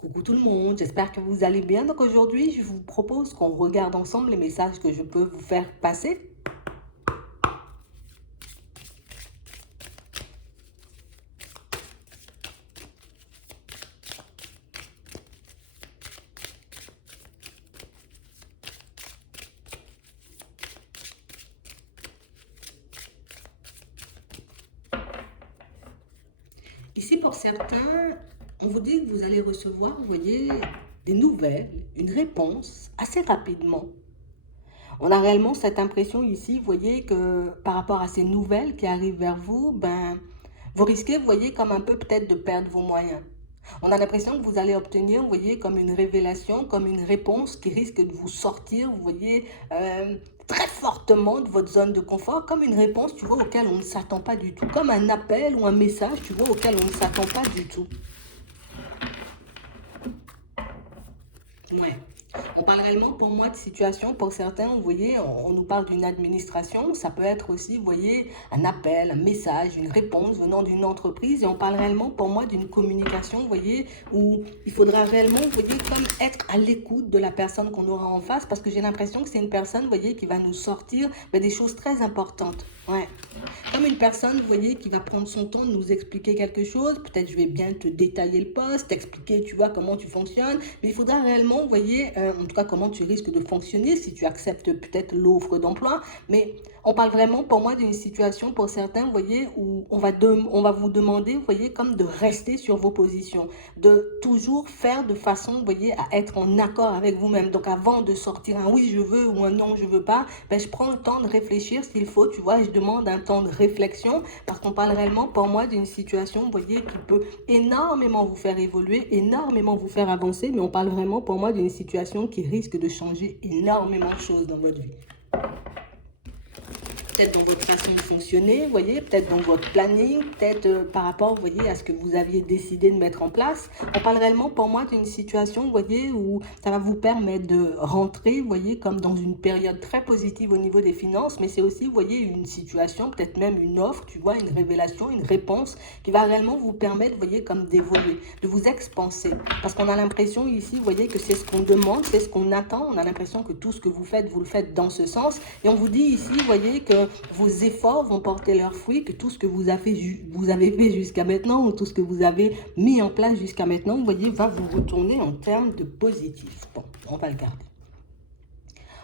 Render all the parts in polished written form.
Coucou tout le monde, j'espère que vous allez bien. Donc aujourd'hui, je vous propose qu'on regarde ensemble les messages que je peux vous faire passer. Ici, pour certains, on vous dit que vous allez recevoir, vous voyez, des nouvelles, une réponse assez rapidement. On a réellement cette impression ici, vous voyez, que par rapport à ces nouvelles qui arrivent vers vous, vous risquez, vous voyez, comme un peu peut-être de perdre vos moyens. On a l'impression que vous allez obtenir, vous voyez, comme une révélation, comme une réponse qui risque de vous sortir, vous voyez, très fortement de votre zone de confort, comme une réponse, tu vois, auquel on ne s'attend pas du tout, comme un appel ou un message, tu vois, auquel on ne s'attend pas du tout. Ouais. On parle réellement pour moi de situation, pour certains, vous voyez, on nous parle d'une administration, ça peut être aussi, vous voyez, un appel, un message, une réponse venant d'une entreprise, et on parle réellement pour moi d'une communication, vous voyez, où il faudra réellement, vous voyez, comme être à l'écoute de la personne qu'on aura en face, parce que j'ai l'impression que c'est une personne, vous voyez, qui va nous sortir des choses très importantes. Ouais. Comme une personne, vous voyez, qui va prendre son temps de nous expliquer quelque chose, peut-être je vais bien te détailler le poste, t'expliquer, tu vois, comment tu fonctionnes, mais il faudra réellement, vous voyez, en tout cas, comment tu risques de fonctionner si tu acceptes peut-être l'offre d'emploi, mais on parle vraiment pour moi d'une situation pour certains, vous voyez, où on va vous demander, vous voyez, comme de rester sur vos positions, de toujours faire de façon, vous voyez, à être en accord avec vous-même. Donc avant de sortir un oui je veux ou un non je veux pas, je prends le temps de réfléchir s'il faut, tu vois, je demande un temps de réflexion parce qu'on parle réellement pour moi d'une situation, vous voyez, qui peut énormément vous faire évoluer, énormément vous faire avancer, mais on parle vraiment pour moi d'une situation qui risque de changer énormément de choses dans votre vie. Peut-être dans votre façon de fonctionner, vous voyez, peut-être dans votre planning, peut-être par rapport, vous voyez, à ce que vous aviez décidé de mettre en place. On parle réellement pour moi d'une situation, vous voyez, où ça va vous permettre de rentrer, vous voyez, comme dans une période très positive au niveau des finances, mais c'est aussi, vous voyez, une situation, peut-être même une offre, tu vois, une révélation, une réponse qui va réellement vous permettre, vous voyez, comme d'évoluer, de vous expanser. Parce qu'on a l'impression ici, vous voyez, que c'est ce qu'on demande, c'est ce qu'on attend. On a l'impression que tout ce que vous le faites dans ce sens. Et on vous dit ici, vous voyez, que vos efforts vont porter leurs fruits, que tout ce que vous avez fait jusqu'à maintenant, ou tout ce que vous avez mis en place jusqu'à maintenant, vous voyez, va vous retourner en termes de positif. Bon, on va le garder.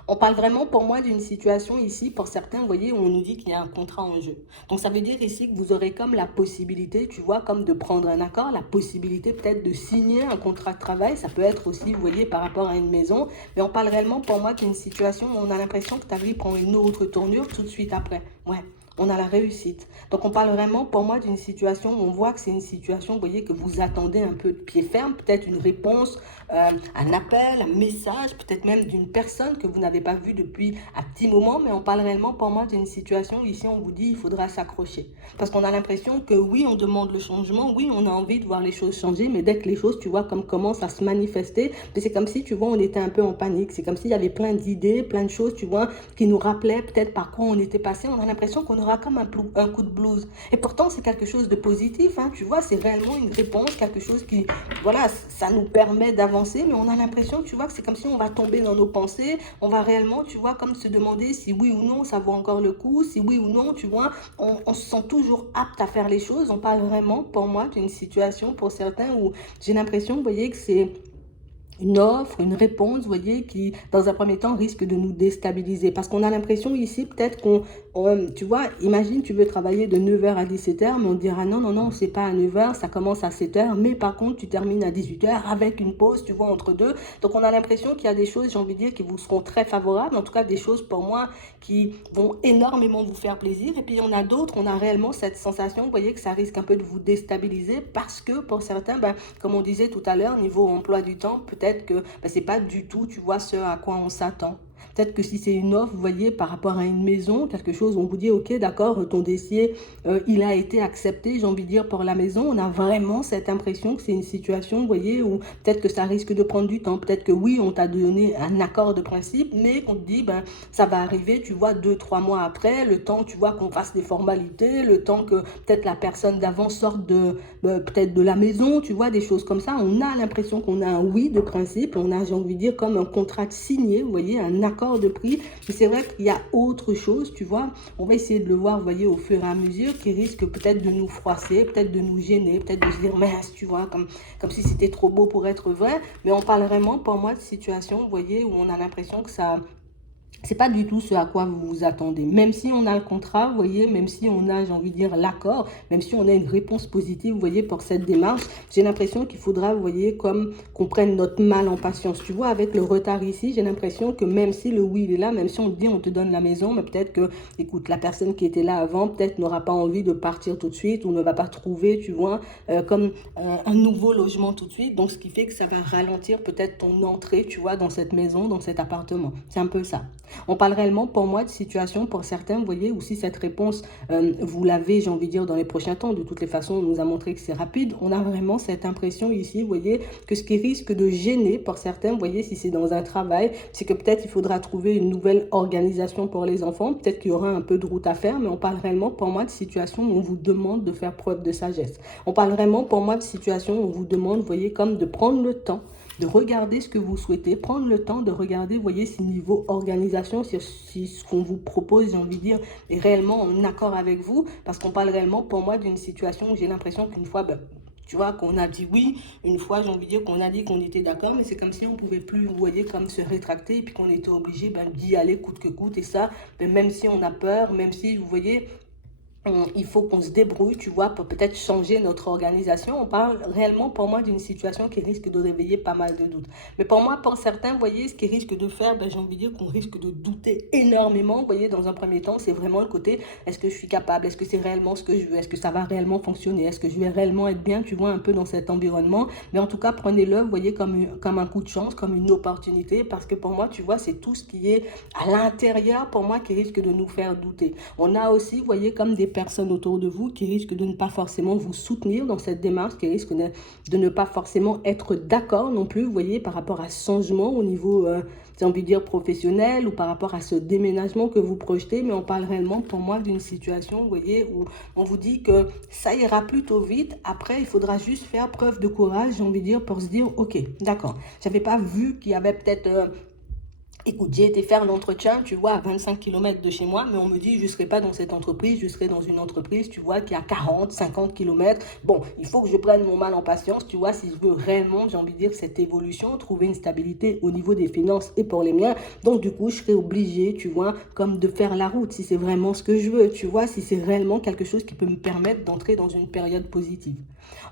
On parle vraiment pour moi d'une situation ici, pour certains, vous voyez, où on nous dit qu'il y a un contrat en jeu. Donc ça veut dire ici que vous aurez comme la possibilité, tu vois, comme de prendre un accord, la possibilité peut-être de signer un contrat de travail. Ça peut être aussi, vous voyez, par rapport à une maison. Mais on parle réellement pour moi d'une situation où on a l'impression que ta vie prend une autre tournure tout de suite après. Ouais. On a la réussite. Donc on parle vraiment pour moi d'une situation où on voit que c'est une situation, vous voyez, que vous attendez un peu de pied ferme, peut-être une réponse, un appel, un message, peut-être même d'une personne que vous n'avez pas vue depuis un petit moment, mais on parle réellement pour moi d'une situation où ici on vous dit il faudra s'accrocher. Parce qu'on a l'impression que oui, on demande le changement, oui, on a envie de voir les choses changer, mais dès que les choses, tu vois, comme commencent à se manifester, c'est comme si, tu vois, on était un peu en panique. C'est comme s'il y avait plein d'idées, plein de choses, tu vois, qui nous rappelaient peut-être par quoi on était passé. On a l'impression qu'on aura comme un coup de blues. Et pourtant, c'est quelque chose de positif, hein, tu vois, c'est réellement une réponse, quelque chose qui, voilà, ça nous permet d'avancer, mais on a l'impression, tu vois, que c'est comme si on va tomber dans nos pensées, on va réellement, tu vois, comme se demander si oui ou non ça vaut encore le coup, si oui ou non, tu vois, on se sent toujours apte à faire les choses. On parle vraiment, pour moi, d'une situation pour certains où j'ai l'impression, vous voyez, que c'est une offre, une réponse, vous voyez, qui, dans un premier temps, risque de nous déstabiliser. Parce qu'on a l'impression ici, peut-être tu vois, imagine, tu veux travailler de 9h à 17h, mais on dira non, non, non, c'est pas à 9h, ça commence à 7h, mais par contre, tu termines à 18h avec une pause, tu vois, entre deux. Donc, on a l'impression qu'il y a des choses, j'ai envie de dire, qui vous seront très favorables, en tout cas, des choses pour moi qui vont énormément vous faire plaisir. Et puis, il y en a d'autres, on a réellement cette sensation, vous voyez, que ça risque un peu de vous déstabiliser parce que pour certains, comme on disait tout à l'heure, niveau emploi du temps, peut-être que c'est pas du tout, tu vois, ce à quoi on s'attend. Peut-être que si c'est une offre, vous voyez, par rapport à une maison, quelque chose, on vous dit, ok, d'accord, ton dossier, il a été accepté, j'ai envie de dire, pour la maison. On a vraiment cette impression que c'est une situation, vous voyez, où peut-être que ça risque de prendre du temps. Peut-être que oui, on t'a donné un accord de principe, mais qu'on te dit, ben, ça va arriver, tu vois, 2, 3 mois après, le temps, tu vois, qu'on fasse des formalités, le temps que peut-être la personne d'avant sorte peut-être de la maison, tu vois, des choses comme ça. On a l'impression qu'on a un oui de principe, on a, j'ai envie de dire, comme un contrat signé, vous voyez, un accord de prix. Mais c'est vrai qu'il y a autre chose, tu vois. On va essayer de le voir, vous voyez, au fur et à mesure, qui risque peut-être de nous froisser, peut-être de nous gêner, peut-être de se dire, mince, tu vois, comme si c'était trop beau pour être vrai. Mais on parle vraiment, pour moi, de situation, vous voyez, où on a l'impression que ça, c'est pas du tout ce à quoi vous vous attendez. Même si on a le contrat, vous voyez, même si on a, j'ai envie de dire, l'accord, même si on a une réponse positive, vous voyez, pour cette démarche, j'ai l'impression qu'il faudra, vous voyez, comme qu'on prenne notre mal en patience. Tu vois, avec le retard ici, j'ai l'impression que même si le oui il est là, même si on te dit on te donne la maison, mais peut-être que, écoute, la personne qui était là avant, peut-être n'aura pas envie de partir tout de suite ou ne va pas trouver, tu vois, comme un nouveau logement tout de suite. Donc, ce qui fait que ça va ralentir peut-être ton entrée, tu vois, dans cette maison, dans cet appartement. C'est un peu ça. On parle réellement pour moi de situation pour certains, vous voyez, ou si cette réponse, vous l'avez, j'ai envie de dire, dans les prochains temps. De toutes les façons, on nous a montré que c'est rapide. On a vraiment cette impression ici, vous voyez, que ce qui risque de gêner pour certains, vous voyez, si c'est dans un travail, c'est que peut-être il faudra trouver une nouvelle organisation pour les enfants. Peut-être qu'il y aura un peu de route à faire, mais on parle réellement pour moi de situation où on vous demande de faire preuve de sagesse. On parle vraiment pour moi de situation où on vous demande, vous voyez, comme de prendre le temps de regarder ce que vous souhaitez, prendre le temps de regarder, vous voyez, si niveau organisation, si ce qu'on vous propose, j'ai envie de dire, est réellement en accord avec vous, parce qu'on parle réellement, pour moi, d'une situation où j'ai l'impression qu'une fois, ben, tu vois, qu'on a dit oui, une fois, j'ai envie de dire qu'on a dit qu'on était d'accord, mais c'est comme si on ne pouvait plus, vous voyez, comme se rétracter, et puis qu'on était obligé ben, d'y aller coûte que coûte, et ça, ben, même si on a peur, même si, vous voyez, il faut qu'on se débrouille, tu vois, pour peut-être changer notre organisation. On parle réellement pour moi d'une situation qui risque de réveiller pas mal de doutes. Mais pour moi, pour certains, vous voyez, ce qui risque de faire, ben, j'ai envie de dire qu'on risque de douter énormément. Vous voyez, dans un premier temps, c'est vraiment le côté, est-ce que je suis capable? Est-ce que c'est réellement ce que je veux? Est-ce que ça va réellement fonctionner? Est-ce que je vais réellement être bien, tu vois, un peu dans cet environnement? Mais en tout cas, prenez-le, vous voyez, comme un coup de chance, comme une opportunité, parce que pour moi, tu vois, c'est tout ce qui est à l'intérieur, pour moi, qui risque de nous faire douter. On a aussi, vous voyez, comme des personnes autour de vous qui risquent de ne pas forcément vous soutenir dans cette démarche, qui risquent de ne pas forcément être d'accord non plus, vous voyez, par rapport à ce changement au niveau, j'ai envie de dire, professionnel ou par rapport à ce déménagement que vous projetez. Mais on parle réellement, pour moi, d'une situation, vous voyez, où on vous dit que ça ira plutôt vite. Après, il faudra juste faire preuve de courage, j'ai envie de dire, pour se dire, ok, d'accord, j'avais pas vu qu'il y avait peut-être... écoute, j'ai été faire l'entretien, tu vois, à 25 km de chez moi, mais on me dit, je ne serai pas dans cette entreprise, je serai dans une entreprise, tu vois, qui a 40, 50 km. Bon, il faut que je prenne mon mal en patience, tu vois, si je veux réellement, j'ai envie de dire, cette évolution, trouver une stabilité au niveau des finances et pour les miens. Donc, du coup, je serai obligée, tu vois, comme de faire la route, si c'est vraiment ce que je veux, tu vois, si c'est réellement quelque chose qui peut me permettre d'entrer dans une période positive.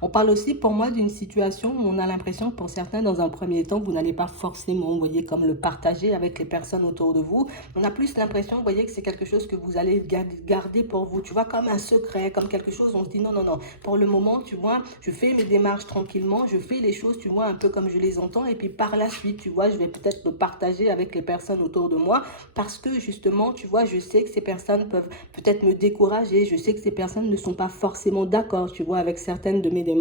On parle aussi pour moi d'une situation où on a l'impression pour certains dans un premier temps vous n'allez pas forcément, vous voyez, comme le partager avec les personnes autour de vous. On a plus l'impression, vous voyez, que c'est quelque chose que vous allez garder pour vous, tu vois, comme un secret, comme quelque chose, on se dit non, non, non, pour le moment, tu vois, je fais mes démarches tranquillement, je fais les choses, tu vois, un peu comme je les entends, et puis par la suite, tu vois, je vais peut-être le partager avec les personnes autour de moi, parce que justement, tu vois, je sais que ces personnes peuvent peut-être me décourager, je sais que ces personnes ne sont pas forcément d'accord, tu vois, avec certaines de mes démarches.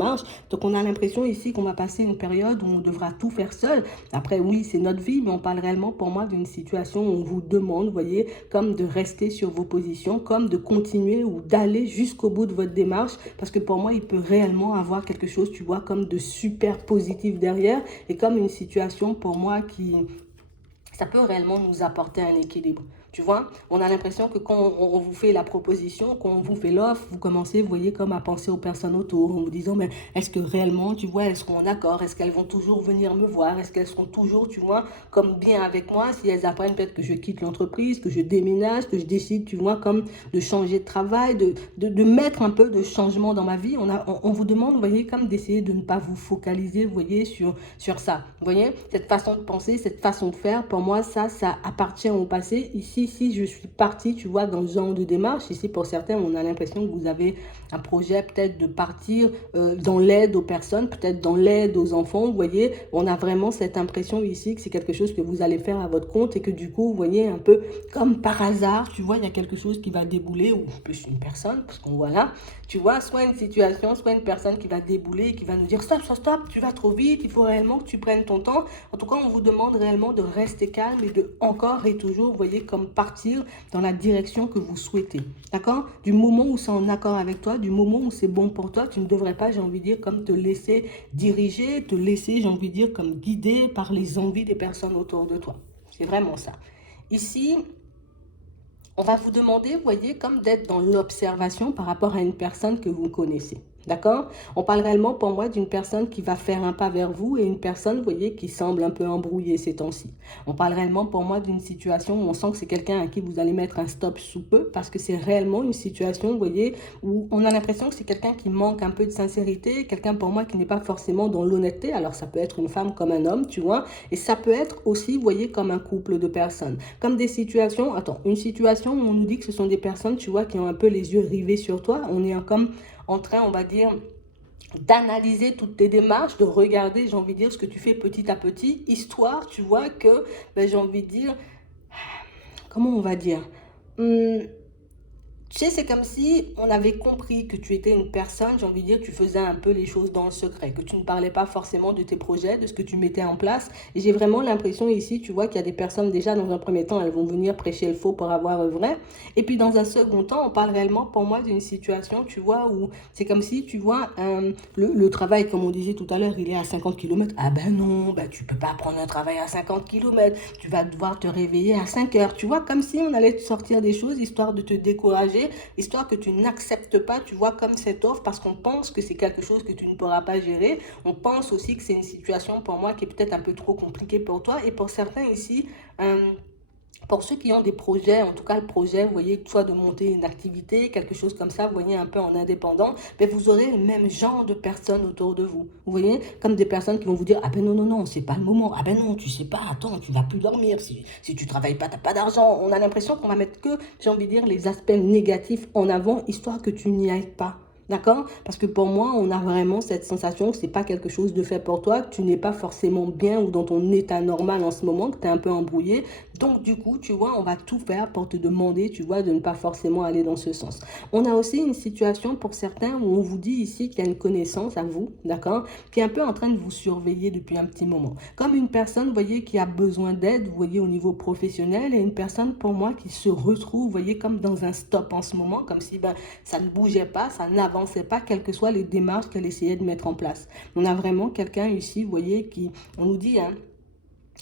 Donc on a l'impression ici qu'on va passer une période où on devra tout faire seul. Après oui, c'est notre vie, mais on parle réellement pour moi d'une situation où on vous demande, vous voyez, comme de rester sur vos positions, comme de continuer ou d'aller jusqu'au bout de votre démarche, parce que pour moi, il peut réellement avoir quelque chose, tu vois, comme de super positif derrière, et comme une situation pour moi qui... ça peut réellement nous apporter un équilibre. Tu vois, on a l'impression que quand on vous fait la proposition, quand on vous fait l'offre, vous commencez, vous voyez, comme à penser aux personnes autour, en vous disant, mais est-ce que réellement, tu vois, elles seront d'accord? Est-ce qu'elles vont toujours venir me voir? Est-ce qu'elles seront toujours, tu vois, comme bien avec moi? Si elles apprennent peut-être que je quitte l'entreprise, que je déménage, que je décide, tu vois, comme de changer de travail, de mettre un peu de changement dans ma vie, on vous demande, vous voyez, comme d'essayer de ne pas vous focaliser, vous voyez, sur ça. Vous voyez, cette façon de penser, cette façon de faire, pour moi, ça appartient au passé. Ici, si je suis partie, tu vois, dans ce genre de démarche, ici pour certains, on a l'impression que vous avez un projet peut-être de partir dans l'aide aux personnes, peut-être dans l'aide aux enfants, vous voyez, on a vraiment cette impression ici que c'est quelque chose que vous allez faire à votre compte et que du coup, vous voyez, un peu comme par hasard, tu vois, il y a quelque chose qui va débouler, ou plus une personne, parce qu'on voit là, tu vois, soit une situation, soit une personne qui va débouler et qui va nous dire stop, stop, stop, tu vas trop vite, il faut réellement que tu prennes ton temps. En tout cas, on vous demande réellement de rester calme et de encore et toujours, vous voyez, comme partir dans la direction que vous souhaitez. D'accord? Du moment où c'est en accord avec toi, du moment où c'est bon pour toi, tu ne devrais pas, j'ai envie de dire, comme te laisser diriger, te laisser, j'ai envie de dire, comme guider par les envies des personnes autour de toi. C'est vraiment ça. Ici, on va vous demander, vous voyez, comme d'être dans l'observation par rapport à une personne que vous connaissez. D'accord? On parle réellement pour moi d'une personne qui va faire un pas vers vous et une personne, vous voyez, qui semble un peu embrouillée ces temps-ci. On parle réellement pour moi d'une situation où on sent que c'est quelqu'un à qui vous allez mettre un stop sous peu parce que c'est réellement une situation, vous voyez, où on a l'impression que c'est quelqu'un qui manque un peu de sincérité, quelqu'un pour moi qui n'est pas forcément dans l'honnêteté. Alors ça peut être une femme comme un homme, tu vois, et ça peut être aussi, vous voyez, comme un couple de personnes. Comme des situations, attends, une situation où on nous dit que ce sont des personnes, tu vois, qui ont un peu les yeux rivés sur toi. On est comme en train, on va dire, d'analyser toutes tes démarches, de regarder, j'ai envie de dire, ce que tu fais petit à petit, histoire, tu vois, que, ben, j'ai envie de dire, comment on va dire, hum, tu sais, c'est comme si on avait compris que tu étais une personne, j'ai envie de dire, tu faisais un peu les choses dans le secret, que tu ne parlais pas forcément de tes projets, de ce que tu mettais en place. Et j'ai vraiment l'impression ici, tu vois, qu'il y a des personnes déjà, dans un premier temps, elles vont venir prêcher le faux pour avoir le vrai. Et puis dans un second temps, on parle réellement pour moi d'une situation, tu vois, où c'est comme si, tu vois, le travail, comme on disait tout à l'heure, il est à 50 kilomètres. Ah ben non, ben tu peux pas prendre un travail à 50 kilomètres. Tu vas devoir te réveiller à 5 heures. Tu vois, comme si on allait te sortir des choses, histoire de te décourager, histoire que tu n'acceptes pas, tu vois, comme cette offre, parce qu'on pense que c'est quelque chose que tu ne pourras pas gérer. On pense aussi que c'est une situation pour moi qui est peut-être un peu trop compliquée pour toi. Et pour certains ici, pour ceux qui ont des projets, en tout cas le projet, vous voyez, soit de monter une activité, quelque chose comme ça, vous voyez, un peu en indépendant, mais vous aurez le même genre de personnes autour de vous. Vous voyez, comme des personnes qui vont vous dire, ah ben non, non, non, c'est pas le moment. Ah ben non, tu sais pas, attends, tu vas plus dormir. Si tu travailles pas, t'as pas d'argent. On a l'impression qu'on va mettre que, j'ai envie de dire, les aspects négatifs en avant, histoire que tu n'y ailles pas. D'accord? Parce que pour moi, on a vraiment cette sensation que c'est pas quelque chose de fait pour toi, que tu n'es pas forcément bien ou dans ton état normal en ce moment, que tu es un peu embrouillé. Donc, du coup, tu vois, on va tout faire pour te demander, tu vois, de ne pas forcément aller dans ce sens. On a aussi une situation pour certains où on vous dit ici qu'il y a une connaissance à vous, d'accord, qui est un peu en train de vous surveiller depuis un petit moment. Comme une personne, vous voyez, qui a besoin d'aide, vous voyez, au niveau professionnel, et une personne, pour moi, qui se retrouve, vous voyez, comme dans un stop en ce moment, comme si, ben, ça ne bougeait pas, ça n'avançait pas, quelles que soient les démarches qu'elle essayait de mettre en place. On a vraiment quelqu'un ici, vous voyez, qui, on nous dit, hein,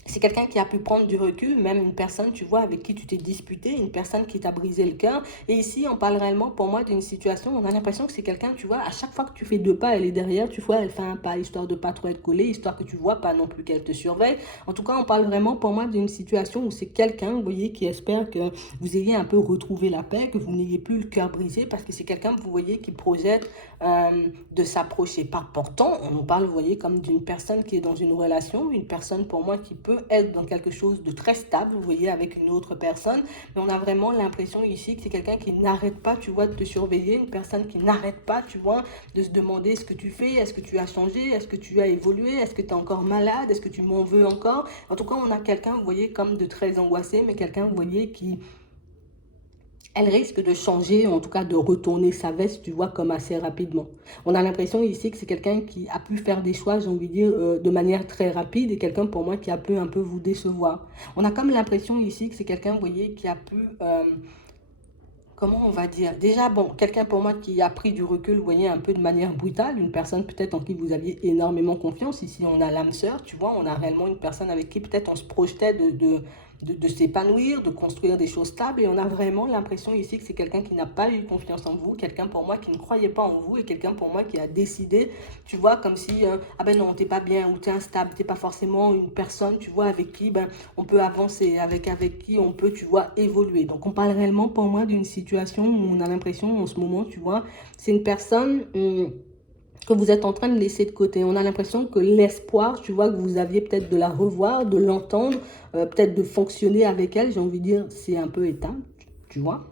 c'est quelqu'un qui a pu prendre du recul, même une personne, tu vois, avec qui tu t'es disputé, une personne qui t'a brisé le cœur. Et ici, on parle réellement, pour moi, d'une situation, on a l'impression que c'est quelqu'un, tu vois, à chaque fois que tu fais deux pas, elle est derrière, tu vois, elle fait un pas, histoire de pas trop être collée, histoire que tu vois pas non plus qu'elle te surveille. En tout cas, on parle vraiment, pour moi, d'une situation où c'est quelqu'un, vous voyez, qui espère que vous ayez un peu retrouvé la paix, que vous n'ayez plus le cœur brisé, parce que c'est quelqu'un, vous voyez, qui projette de s'approcher. Par pourtant, on nous parle, vous voyez, comme d'une personne qui est dans une relation, une personne, pour moi, qui peut être dans quelque chose de très stable, vous voyez, avec une autre personne, mais on a vraiment l'impression ici que c'est quelqu'un qui n'arrête pas, tu vois, de te surveiller, une personne qui n'arrête pas, tu vois, de se demander ce que tu fais, est-ce que tu as changé, est-ce que tu as évolué, est-ce que tu es encore malade, est-ce que tu m'en veux encore. En tout cas, on a quelqu'un, vous voyez, comme de très angoissé, mais quelqu'un, vous voyez, qui elle risque de changer, en tout cas de retourner sa veste, tu vois, comme assez rapidement. On a l'impression ici que c'est quelqu'un qui a pu faire des choix, j'ai envie de dire, de manière très rapide et quelqu'un pour moi qui a pu un peu vous décevoir. On a comme l'impression ici que c'est quelqu'un, vous voyez, qui a pu comment on va dire? Déjà, bon, quelqu'un pour moi qui a pris du recul, vous voyez, un peu de manière brutale, une personne peut-être en qui vous aviez énormément confiance. Ici, on a l'âme sœur, tu vois, on a réellement une personne avec qui peut-être on se projetait de s'épanouir, de construire des choses stables. Et on a vraiment l'impression ici que c'est quelqu'un qui n'a pas eu confiance en vous, quelqu'un pour moi qui ne croyait pas en vous et quelqu'un pour moi qui a décidé, tu vois, comme si, ah ben non, t'es pas bien ou t'es instable, t'es pas forcément une personne, tu vois, avec qui, ben, on peut avancer, avec qui on peut, tu vois, évoluer. Donc, on parle réellement pour moi d'une situation où on a l'impression en ce moment, tu vois, c'est une personne que vous êtes en train de laisser de côté. On a l'impression que l'espoir, tu vois, que vous aviez peut-être de la revoir, de l'entendre, peut-être de fonctionner avec elle, j'ai envie de dire, c'est un peu éteint, tu vois.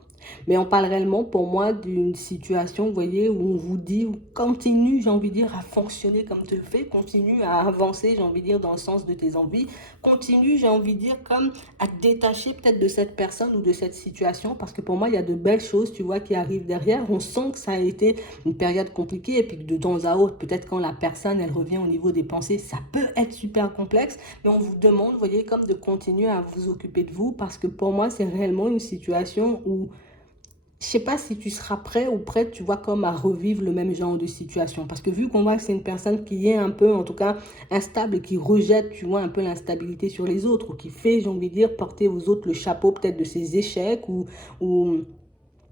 Mais on parle réellement pour moi d'une situation, vous voyez, où on vous dit, continue, j'ai envie de dire, à fonctionner comme tu le fais, continue à avancer, j'ai envie de dire, dans le sens de tes envies, continue, j'ai envie de dire, comme à te détacher peut-être de cette personne ou de cette situation, parce que pour moi, il y a de belles choses, tu vois, qui arrivent derrière. On sent que ça a été une période compliquée, et puis que de temps à autre, peut-être quand la personne, elle revient au niveau des pensées, ça peut être super complexe, mais on vous demande, vous voyez, comme de continuer à vous occuper de vous, parce que pour moi, c'est réellement une situation où je sais pas si tu seras prêt ou prête, tu vois, comme à revivre le même genre de situation. Parce que vu qu'on voit que c'est une personne qui est un peu, en tout cas, instable et qui rejette, tu vois, un peu l'instabilité sur les autres, ou qui fait, j'ai envie de dire, porter aux autres le chapeau peut-être de ses échecs, ou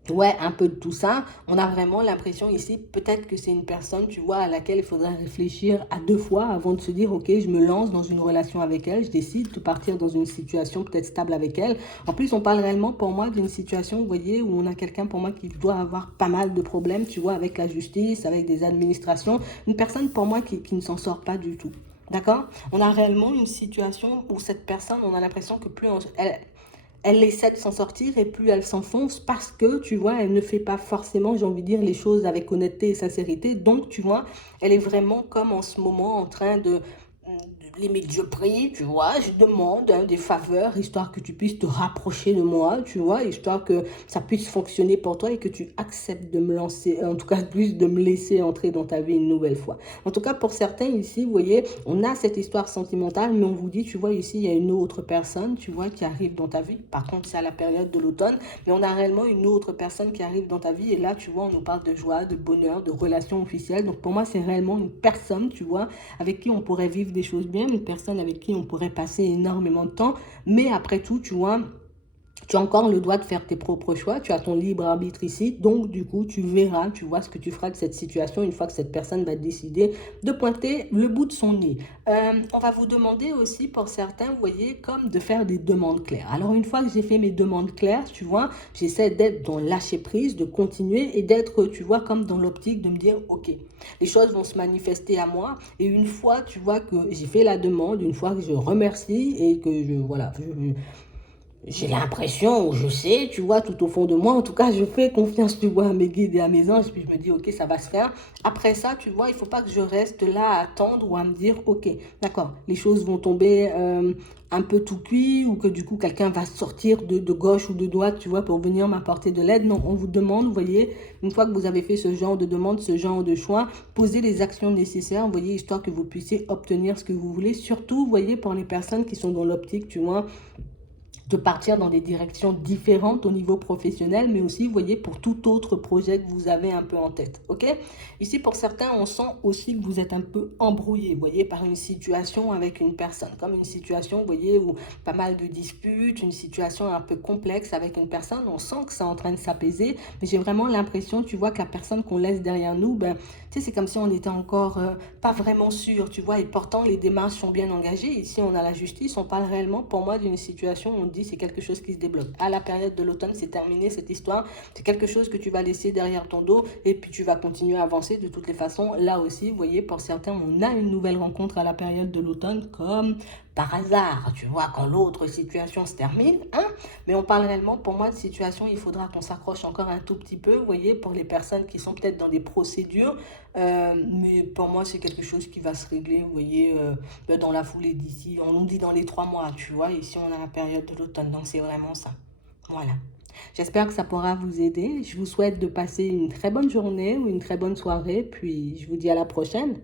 ouais, un peu de tout ça. On a vraiment l'impression ici, peut-être que c'est une personne, tu vois, à laquelle il faudra réfléchir à deux fois avant de se dire, ok, je me lance dans une relation avec elle, je décide de partir dans une situation peut-être stable avec elle. En plus, on parle réellement pour moi d'une situation, vous voyez, où on a quelqu'un pour moi qui doit avoir pas mal de problèmes, tu vois, avec la justice, avec des administrations. Une personne pour moi qui ne s'en sort pas du tout. D'accord? On a réellement une situation où cette personne, on a l'impression que elle essaie de s'en sortir et plus elle s'enfonce parce que, tu vois, elle ne fait pas forcément, j'ai envie de dire, les choses avec honnêteté et sincérité. Donc, tu vois, elle est vraiment comme en ce moment en train limite, je prie, tu vois, je demande des faveurs, histoire que tu puisses te rapprocher de moi, tu vois, histoire que ça puisse fonctionner pour toi et que tu acceptes de me lancer, en tout cas plus de me laisser entrer dans ta vie une nouvelle fois. En tout cas, pour certains ici, vous voyez, on a cette histoire sentimentale, mais on vous dit, tu vois, ici, il y a une autre personne, tu vois, qui arrive dans ta vie. Par contre, c'est à la période de l'automne, mais on a réellement une autre personne qui arrive dans ta vie. Et là, tu vois, on nous parle de joie, de bonheur, de relations officielles. Donc, pour moi, c'est réellement une personne, tu vois, avec qui on pourrait vivre des choses bien, une personne avec qui on pourrait passer énormément de temps. Mais après tout, tu vois, tu as encore le droit de faire tes propres choix, tu as ton libre arbitre ici, donc du coup tu verras, tu vois ce que tu feras de cette situation une fois que cette personne va décider de pointer le bout de son nez. On va vous demander aussi pour certains, vous voyez, comme de faire des demandes claires. Alors une fois que j'ai fait mes demandes claires, tu vois, j'essaie d'être dans lâcher prise, de continuer et d'être, tu vois, comme dans l'optique de me dire, ok, les choses vont se manifester à moi et une fois, tu vois, que j'ai fait la demande, une fois que je remercie et que voilà, j'ai l'impression, ou je sais, tu vois, tout au fond de moi, en tout cas, je fais confiance, tu vois, à mes guides et à mes anges, puis je me dis, ok, ça va se faire. Après ça, tu vois, il ne faut pas que je reste là à attendre ou à me dire, ok, d'accord, les choses vont tomber un peu tout cuit, ou que du coup, quelqu'un va sortir de gauche ou de droite, tu vois, pour venir m'apporter de l'aide. Non, on vous demande, vous voyez, une fois que vous avez fait ce genre de demande, ce genre de choix, posez les actions nécessaires, vous voyez, histoire que vous puissiez obtenir ce que vous voulez. Surtout, vous voyez, pour les personnes qui sont dans l'optique, tu vois, de partir dans des directions différentes au niveau professionnel, mais aussi, vous voyez, pour tout autre projet que vous avez un peu en tête, ok? Ici, pour certains, on sent aussi que vous êtes un peu embrouillé, vous voyez, par une situation avec une personne, comme une situation, vous voyez, où pas mal de disputes, une situation un peu complexe avec une personne, on sent que c'est en train de s'apaiser, mais j'ai vraiment l'impression, tu vois, que la personne qu'on laisse derrière nous, ben, tu sais, c'est comme si on était encore pas vraiment sûr, tu vois, et pourtant, les démarches sont bien engagées. Ici, on a la justice, on parle réellement, pour moi, d'une situation où on dit c'est quelque chose qui se débloque. À la période de l'automne, c'est terminé cette histoire. C'est quelque chose que tu vas laisser derrière ton dos et puis tu vas continuer à avancer de toutes les façons. Là aussi, vous voyez, pour certains, on a une nouvelle rencontre à la période de l'automne comme par hasard, tu vois, quand l'autre situation se termine, hein. Mais on parle réellement, pour moi, de situation, il faudra qu'on s'accroche encore un tout petit peu, vous voyez, pour les personnes qui sont peut-être dans des procédures. Mais pour moi, c'est quelque chose qui va se régler, vous voyez, dans la foulée d'ici, on nous dit dans les 3 mois, tu vois, ici on a la période de l'automne, donc c'est vraiment ça. Voilà. J'espère que ça pourra vous aider. Je vous souhaite de passer une très bonne journée ou une très bonne soirée, puis je vous dis à la prochaine.